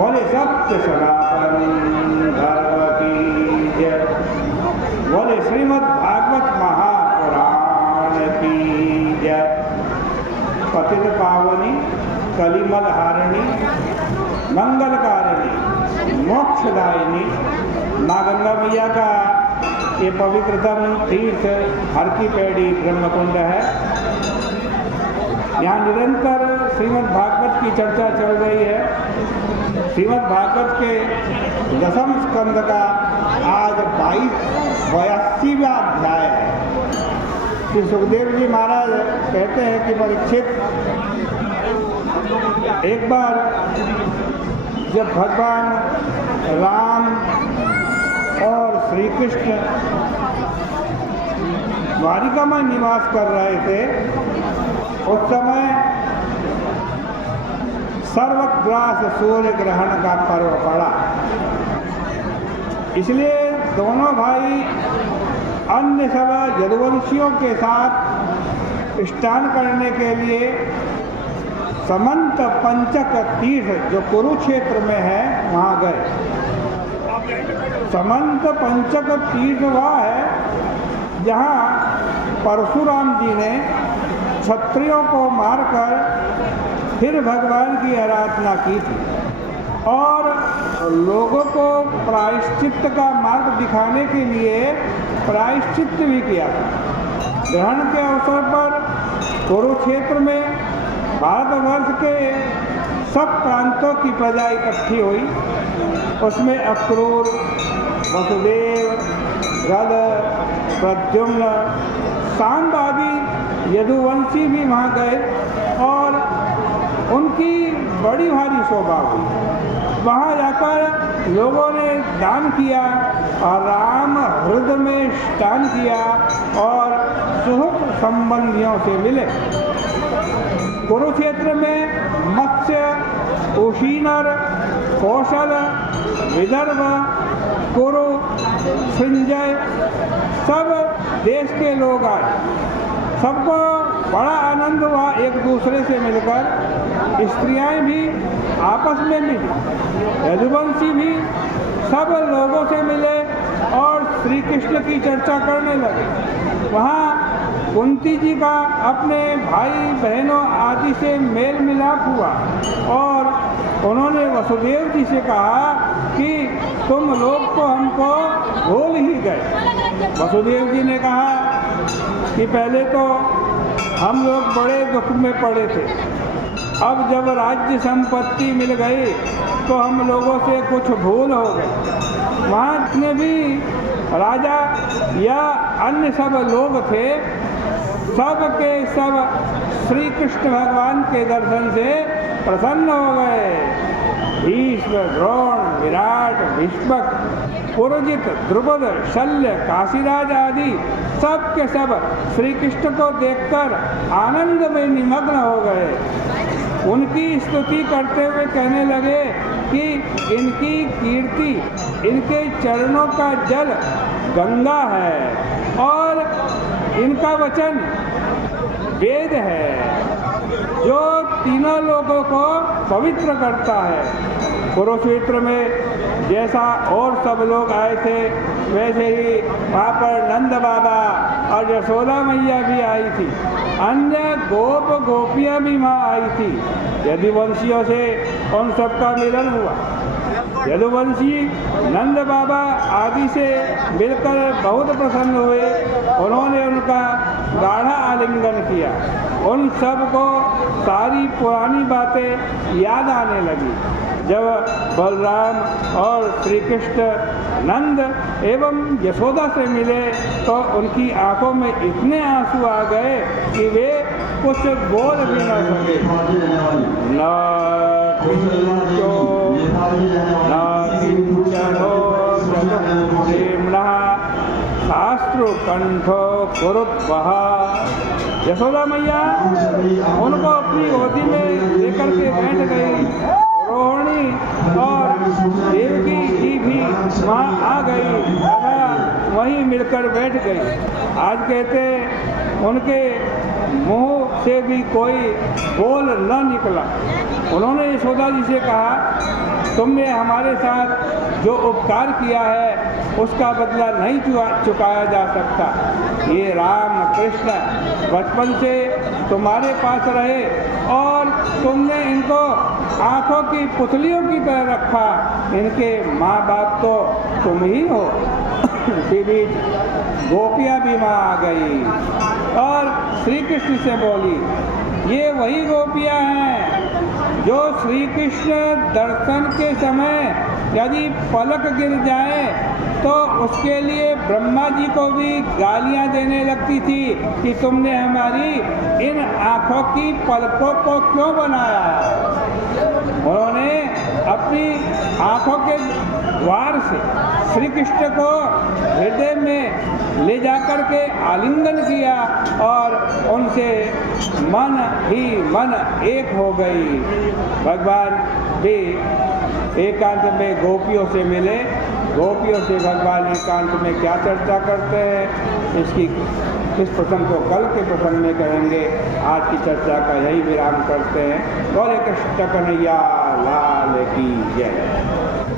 बोले सत्य सनातन धर्म की जय। बोले श्रीमद् भागवत महापुराण की जय। पतित पावनी कलिमल हारिणी मंगलकारिणी मोक्षदायिनी माँ गंगा मैया का ये पवित्रतम तीर्थ हर की पैड़ी ब्रह्मकुंड है। यहाँ निरंतर श्रीमद् भागवत की चर्चा चल रही है। श्रीमद् भागवत के दसम स्कंद का आज 82वां अध्याय है। श्री सुखदेव जी महाराज कहते हैं कि परीक्षित, एक बार जब भगवान राम और श्री कृष्ण द्वारिका में निवास कर रहे थे, उस समय सर्वग्रास सूर्य ग्रहण का पर्व पड़ा। इसलिए दोनों भाई अन्य सब यदुवंशियों के साथ स्नान करने के लिए समंत पंचक तीर्थ जो कुरुक्षेत्र में है वहाँ गए। समंत पंचक तीर्थ वह है जहाँ परशुराम जी ने क्षत्रियों को मारकर फिर भगवान की आराधना की थी और लोगों को प्रायश्चित्त का मार्ग दिखाने के लिए प्रायश्चित्त भी किया था। ग्रहण के अवसर पर कुरुक्षेत्र में भारतवर्ष के सब प्रांतों की प्रजा इकट्ठी हुई। उसमें अक्रूर, वसुदेव, गद, प्रद्युम्न, सांब आदि यदुवंशी भी वहाँ गए और उनकी बड़ी भारी शोभा हुई। वहाँ जाकर लोगों ने दान किया और राम हृदय में स्नान किया और सुहृद संबंधियों से मिले। कुरुक्षेत्र में मत्स्य, कुशीनर, कौशल, विदर्भ, कुरु, संजय सब देश के लोग आए। सबको बड़ा आनंद हुआ एक दूसरे से मिलकर। स्त्रियां भी आपस में मिली, यदुवंशी भी सब लोगों से मिले और श्री कृष्ण की चर्चा करने लगे। वहाँ कुंती जी का अपने भाई बहनों आदि से मेल मिलाप हुआ और उन्होंने वसुदेव जी से कहा कि तुम लोग तो हमको भूल ही गए। वसुदेव जी ने कहा कि पहले तो हम लोग बड़े दुख में पड़े थे, अब जब राज्य संपत्ति मिल गई तो हम लोगों से कुछ भूल हो गई। वहाँ जितने भी राजा या अन्य सब लोग थे, सब के सब श्री कृष्ण भगवान के दर्शन से प्रसन्न हो गए। भीष्म, द्रोण, विराट, भीष्मक, पुरोजित, द्रुपद, शल्य, काशीराज आदि सब के सब श्री कृष्ण को देखकर आनंद में निमग्न हो गए। उनकी स्तुति करते हुए कहने लगे कि इनकी कीर्ति, इनके चरणों का जल गंगा है और इनका वचन वेद है जो तीनों लोगों को पवित्र करता है। कुरुक्षेत्र में जैसा और सब लोग आए थे वैसे ही वहाँ पर नंद बाबा और यशोदा मैया भी आई थी। अन्य गोप गोपियाँ भी वहाँ आई थी। यदुवंशियों से उन सबका मिलन हुआ। यदुवंशी नंद बाबा आदि से मिलकर बहुत प्रसन्न हुए। उन्होंने उनका गाढ़ा आलिंगन किया। उन सब को सारी पुरानी बातें याद आने लगी। जब बलराम और श्री कृष्ण नंद एवं यशोदा से मिले तो उनकी आंखों में इतने आंसू आ गए कि वे कुछ बोल भी न सके। न किंचो न किंचनो प्रेम्णा शास्त्र कंठो कुरुत्वः। यशोदा मैया उनको अपनी गोदी में लेकर के बैठ गई। रोहिणी और देवकी जी भी वहाँ आ गई तथा वहीं मिलकर बैठ गई। आज कहते उनके मुंह से भी कोई बोल न निकला। उन्होंने यशोदा जी से कहा तुमने हमारे साथ जो उपकार किया है उसका बदला नहीं चुकाया जा सकता। ये राम कृष्ण बचपन से तुम्हारे पास रहे और तुमने इनको आंखों की पुतलियों की तरह रखा। इनके माँ बाप तो तुम ही हो। इसी बीच गोपियाँ भी वहाँ आ गई और श्री कृष्ण से बोली, ये वही गोपियाँ हैं जो श्री कृष्ण दर्शन के समय यदि पलक गिर जाए तो उसके लिए ब्रह्मा जी को भी गालियां देने लगती थी कि तुमने हमारी इन आँखों की पलकों को क्यों बनाया। उन्होंने अपनी आँखों के द्वार से श्री कृष्ण को हृदय में ले जाकर के आलिंगन किया और उनसे मन ही मन एक हो गई। भगवान भी एकांत में गोपियों से मिले। गोपियों से भगवान एकांत में क्या चर्चा करते हैं, इस प्रसंग को कल के प्रसंग में कहेंगे। आज की चर्चा का यही विराम करते हैं। बोले कृष्ण कन्हैया लाल की जय।